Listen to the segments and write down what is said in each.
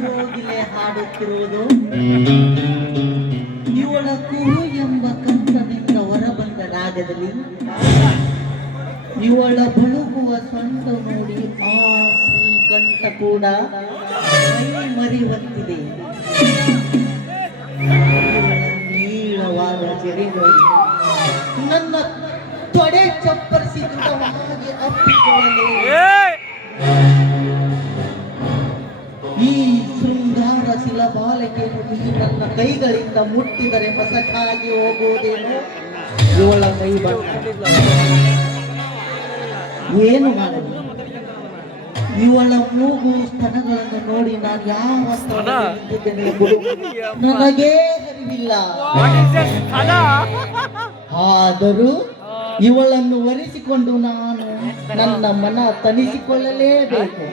ಕೋಗಿಲೆ ಹಾಡುತ್ತಿರುವುದು ಇವಳ ಕುರು ಎಂಬ ಕಂಠದಿಂದ ಹೊರಬಂದ ರಾಗದಲ್ಲಿ ಇವಳ ಬಳುಕುವ ಸೊಂಟ ನೋಡಿ ಆ ಶ್ರೀಕಂಠ ಕೂಡ ಮೈ ಮರಿವಂತಿದೆ. ನೀಳವಾದ ಜರಿ ನೋಡಿ ನನ್ನ ತೊಡೆ ಚಪ್ಪರಿಸಿ ದೃಢವಾಗಿ ಅಪ್ಪಿಕೊಳ್ಳಲು ಈ ಶೃಂಗಾರ ಶಿಲಬಾಲಕೆಯನ್ನು ಈ ನನ್ನ ಕೈಗಳಿಂದ ಮುಟ್ಟಿದರೆ ಮಸಕಾಗಿ ಹೋಗುವುದೇನೋ ಇವಳ ಕೈ ಬಣ್ಣ. ಏನು ಮಾಡಲಿ? ಇವಳ ಮೂಗು ಸ್ತನಗಳನ್ನು ನೋಡಿ ನಾನು ಯಾವ ನನಗೇ ಅರಿವಿಲ್ಲ. ಆದರೂ ಇವಳನ್ನು ಒರೆಸಿಕೊಂಡು ನಾನು ನನ್ನ ಮನ ತಣಿಸಿಕೊಳ್ಳಲೇಬೇಕು.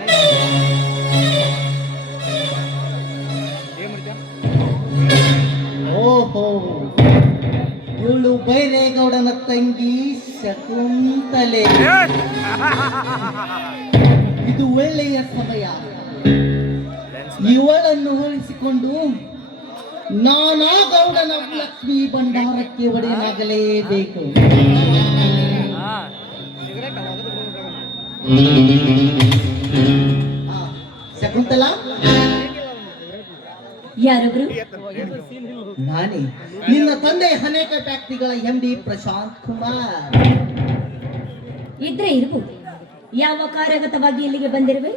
ಓಹೋ, ಇವಳು ಬೈರೇಗೌಡನ ತಂಗಿ ಶಕುಂತಲೆ. ಇದು ಒಳ್ಳೆಯ ಸಮಯ. ಇವಳನ್ನು ಹೋಲಿಸಿಕೊಂಡು ನಾನಾ ಗೌಡನ ಲಕ್ಷ್ಮೀ ಭಂಡಾರಕ್ಕೆ ಒಡೆಯನಾಗಲೇಬೇಕು. ಶಕುಂತಲಾ, ಯಾರೊಬ್ರು? ನಾನೇ, ನಿನ್ನ ತಂದೆ ಅನೇಕ ಫ್ಯಾಕ್ಟರಿಗಳ MD ಪ್ರಶಾಂತ್ ಕುಮಾರ್. ಇದ್ರೆ ಇರಬಹುದು. ಯಾವ ಕಾರ್ಯಗತವಾಗಿ ಇಲ್ಲಿಗೆ ಬಂದಿರುವೆ?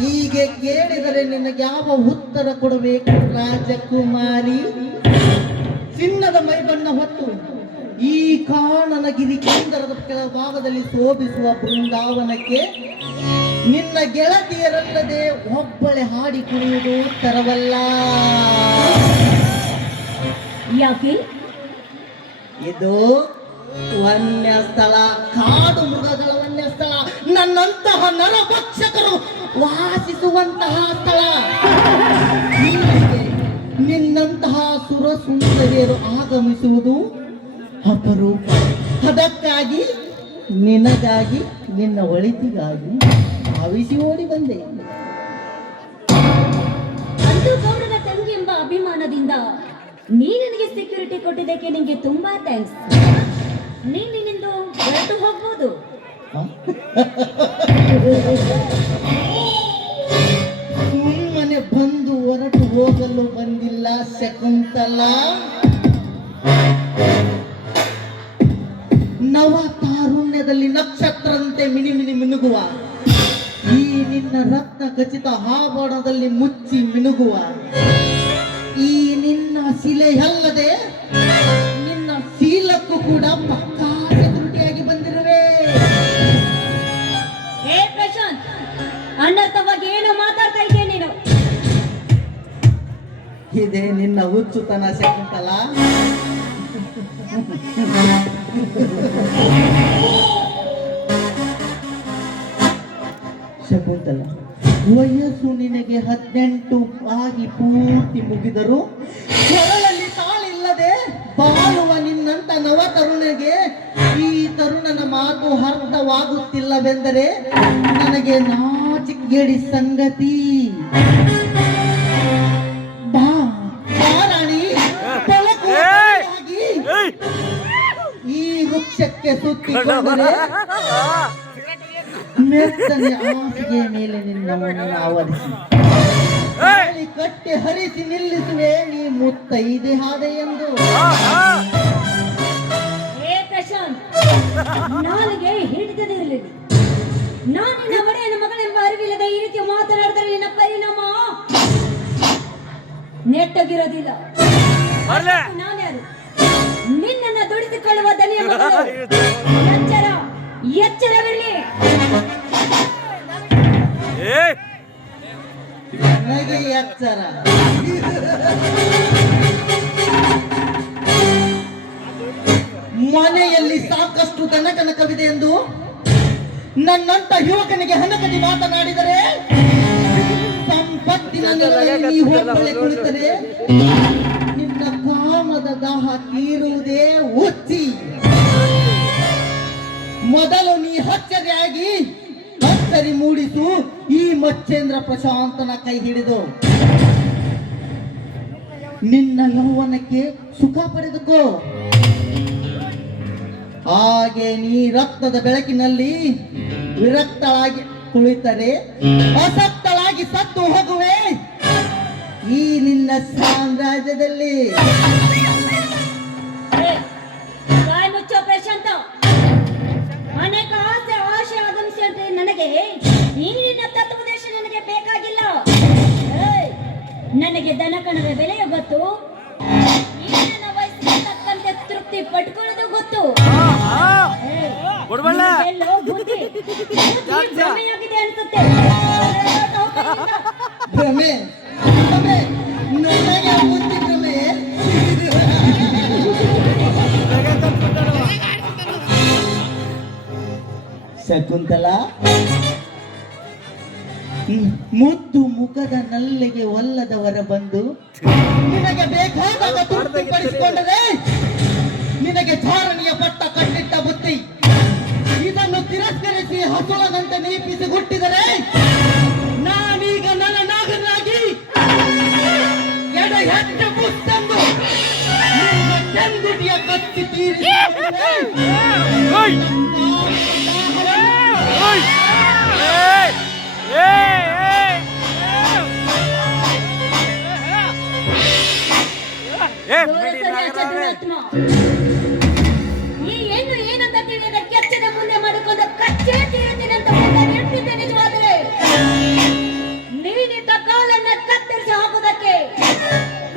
ಹೀಗೆ ಕೇಳಿದರೆ ನಿನಗೆ ಯಾವ ಉತ್ತರ ಕೊಡಬೇಕು ರಾಜಕುಮಾರಿ? ಚಿನ್ನದ ಮೈಬಣ್ಣ ಹೊತ್ತು ಈ ಕಾನನಗಿರಿ ಕೇಂದ್ರದ ಕೆಳಭಾಗದಲ್ಲಿ ಶೋಭಿಸುವ ಬೃಂದಾವನಕ್ಕೆ ನಿನ್ನ ಗೆಳತಿಯರಲ್ಲದೆ ಒಬ್ಬಳೆ ಹಾಡಿಕೊಳ್ಳುವುದು ತರವಲ್ಲ. ಯಾಕೆ? ಇದು ವನ್ಯ ಸ್ಥಳ, ಕಾಡು ಮೃಗಗಳ ವನ್ಯ ಸ್ಥಳ, ನನ್ನಂತಹ ನರಭಕ್ಷಕರು ವಾಸಿಸುವಂತಹ ಸ್ಥಳ. ನಿನ್ನಂತಹ ಸುರಸುಂದರಿಯರು ಆಗಮಿಸುವುದು ಅಪರೂಪ. ಅದಕ್ಕಾಗಿ ನಿನಗಾಗಿ, ನಿನ್ನ ಒಳಿತಿಗಾಗಿ ಭಾವಿಸಿ ಓಡಿ ಬಂದೆ. ಅಂದು ಗೌಡನ ತಂಗಿ ಎಂಬ ಅಭಿಮಾನದಿಂದ ನೀ ನನಗೆ ಸೆಕ್ಯೂರಿಟಿ ಕೊಟ್ಟಿದ್ದಕ್ಕೆ ನಿಂಗೆ ತುಂಬಾ ಥ್ಯಾಂಕ್ಸ್. ನಿನ್ನಿಂದ ಹೊರಟು ಹೋಗ್ಬೋದು. ಸುಮ್ಮನೆ ಬಂದು ಹೊರಟು ಹೋಗಲು ಬಂದಿಲ್ಲ ಶಕುಂತಲಾ. ನವ ತಾರುಣ್ಯದಲ್ಲಿ ನಕ್ಷತ್ರಂತೆ ಮಿನಿ ಮಿನುಗುವ ಈ ನಿನ್ನ ರತ್ನ ಖಚಿತ ಆಭರಣದಲ್ಲಿ ಮುಚ್ಚಿ ಮಿನುಗುವ ಈ ನಿನ್ನ ಶಿಲೆಯಲ್ಲದೆ ನಿನ್ನ ಶೀಲಕ್ಕೂ ಕೂಡ ಪಕ್ಕಾ ಚತುರ್ಟಿಯಾಗಿ ಬಂದಿರುವೆ. ಹೇ ಪ್ರಶಾಂತ್, ಅನರ್ಥವಾಗಿ ಏನೋ ಮಾತಾಡ್ತಾ ಇದ್ದೆ ನೀನು. ಇದೇ ನಿನ್ನ ಹುಚ್ಚುತನ ಶಕುಂತಲಾ. ಶಕುಂತಲ, ವಯಸ್ಸು ನಿನಗೆ 18 ಆಗಿ ಪೂರ್ತಿ ಮುಗಿದರು ಕೊರಳಲ್ಲಿ ತಾಳಿಲ್ಲದೆ ಬಾಳುವ ನಿನ್ನಂತ ನವ ತರುಣಗೆ ಈ ತರುಣನ ಮಾತು ಅರ್ಥವಾಗುತ್ತಿಲ್ಲವೆಂದರೆ ನನಗೆ ನಾಚಿಕೆಗೇಡಿ ಸಂಗತಿ. ಬಾ ರಾಣಿ, ಈ ವೃಕ್ಷಕ್ಕೆ ಸುತ್ತಿಕೊಂಡರೆ ಮೆತ್ತನೆ ಹಾಸಿಗೆ ಮೇಲೆ ನಿನ್ನವನ್ನು ಆವರಿಸಿ ಕಟ್ಟಿ ಹರಿಸಿ ನಿಲ್ಲಿಸುವೆ ನೀ ಮುತ್ತೈದೆ ಹಾದೆ ಎಂದು. ಹೇ ಪ್ರಶಾಂತ್, ನಾಲಿಗೆ ಹಿಡಿತದಿರಲಿ. ನಾನು ನಿನ್ನ ಒಡೆಯನ ಮಗಳೆಂಬ ಅರಿವಿಲ್ಲದೆ ಈ ರೀತಿ ಮಾತನಾಡಿದರೆ ನಿನ್ನ ಪರಿಣಾಮ ನೆಟ್ಟಗಿರೋದಿಲ್ಲ. ನಾನ್ಯಾರು? ನಿನ್ನನ್ನು ದುಡಿಸಿಕೊಳ್ಳುವ ದನಿಯ ಎಚ್ಚರ ಎಚ್ಚರವಿರಲಿ. ನನಗೆ ಎಚ್ಚರ. ಮನೆಯಲ್ಲಿ ಸಾಕಷ್ಟು ದನಕನಕವಿದೆ ಎಂದು ನನ್ನಂತ ಯುವಕನಿಗೆ ಹನಕದಿ ಮಾತನಾಡಿದರೆ, ಸಂಪತ್ತಿನ ನೆಲೆಯಲ್ಲಿ ನೀ ಒಬ್ಬಳೆ ಕುಳಿತರೆ ನಿನ್ನ ಕಾಮದ ದಾಹ ತೀರುವುದೇ ಹುಚ್ಚಿ. ಮೊದಲು ನೀ ಹಚ್ಚರಿಯಾಗಿ ಅಚ್ಚರಿ ಮೂಡಿಸು ಈ ಮಚ್ಚೇಂದ್ರ ಪ್ರಶಾಂತನ ಕೈ ಹಿಡಿದು ನಿನ್ನ ಯೌವನಕ್ಕೆ ಸುಖ ಪಡೆದುಕೋ. ಹಾಗೆ ನೀ ರಕ್ತದ ಬೆಳಕಿನಲ್ಲಿ ವಿರಕ್ತಳಾಗಿ ಕುಳಿತರೆ ಅಸಕ್ತಳಾಗಿ ಸತ್ತು ಹೋಗುವೆ ಈ ನಿನ್ನ ಸಾಮ್ರಾಜ್ಯದಲ್ಲಿ. ಬಾಯಿ ಮುಚ್ಚೋ ಪ್ರಶಾಂತ. ಅನೇಕ ಆಶೆ ಆಗಮಿಸಿದಂತೆ ನನಗೆ ಈ ನಿನ್ನ ತತ್ವದೇಶ ನನಗೆ ಬೇಕಾಗಿಲ್ಲ. ನನಗೆ ದನಕಣದ ಬೆಲೆಯ ಗೊತ್ತು, ಈ ನನ್ನ ವಯಸ್ಸಿಗೆ ತಕ್ಕಂತೆ ತೃಪ್ತಿ ಪಟ್ಕೊಳ್ಳೋದು ಗೊತ್ತು. ಎಲ್ಲೋ ಬುದ್ಧಿ ಭ್ರಮೆಯಾಗಿದೆ ಅನ್ಸುತ್ತೆ. ಭ್ರಮೆ ಭ್ರಮೆ ನನಗೆ ಬುದ್ಧಿ ಭ್ರಮೆ. ಶಕುಂತಲ, ಮುದ್ದು ಮುಖದ ನಲ್ಲಿಗೆ ಒಲ್ಲದವರ ಬಂದು ನಿನಗೆ ಬೇಕಾದಾಗ ತೃಪ್ತಿಪಡಿಸಿಕೊಂಡರೆ ನಿನಗೆ ಚಾರಣಿಯ ಪಟ್ಟ ಕಟ್ಟಿಟ್ಟ ಬುತ್ತಿ. ಇದನ್ನು ತಿರಸ್ಕರಿಸಿ ಹಸುಳನಂತೆ ನೀಪಿಸಿ ಹುಟ್ಟಿದರೆ ನಾನೀಗ ನನ್ನ ನಾಗನಾಗಿ ಎಡ ಹೆಜ್ಜೆ ಮುತ್ತಂದು ನಿನ್ನ ಚಂದುಟಿಯ ಕತ್ತಿ ತೀರಿಸಿಕೊಂಡರೆ ಈ ಹೆಣ್ಣು ಏನಂತ ತಿಳಿಯದ ಕೆಚ್ಚದ ಮುಂದೆ ಮಾಡಿಕೊಂಡು ಕಚ್ಚೆ ತೀರುತ್ತೀನಿ ಅಂತ ಹೇಳ್ತಿದ್ದೆ. ನಿಜವಾದರೆ ನೀನಿದ್ದ ಕಾಲನ್ನ ಕತ್ತರಿಸಿ ಹಾಕುವುದಕ್ಕೆ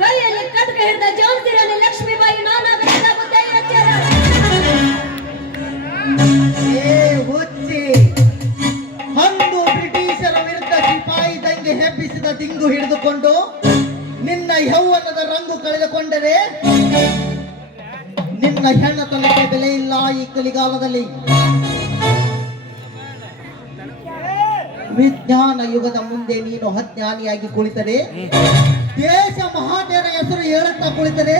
ಕೈಯಲ್ಲಿ ಕಟ್ಗೆ ಹಿಡಿದ ಜೌನ್ಸಿರನ್ನು ಲಕ್ಷ್ಮೀಬಾಯಿ ನಾನಾಗಬೇಕಾಗುತ್ತೆ. ಎಚ್ಚರ. ಹುಚ್ಚಿ, ಅಂದು ಬ್ರಿಟಿಷರ ವಿರುದ್ಧ ಸಿಪಾಯಿ ದಂಗೆ ಹೆಬ್ಬಿಸಿದ ದಿಂಗು ಹಿಡಿದುಕೊಂಡು ನಿನ್ನ ಯೌವನದ ರಂಗು ಕಳೆದುಕೊಂಡರೆ ನಿನ್ನ ಹೆಣ್ಣತನಕ್ಕೆ ಬೆಲೆ ಇಲ್ಲ ಈ ಕಲಿಗಾಲದಲ್ಲಿ. ವಿಜ್ಞಾನ ಯುಗದ ಮುಂದೆ ನೀನು ಅಜ್ಞಾನಿಯಾಗಿ ಕುಳಿತರೆ, ದೇಶ ಮಹಾದೇವರ ಹೆಸರು ಹೇಳುತ್ತಾ ಕುಳಿತರೆ,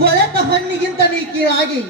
ಕೊಳೆತ ಹಣ್ಣಿಗಿಂತ ನೀ ಕೀಳಾಗಿ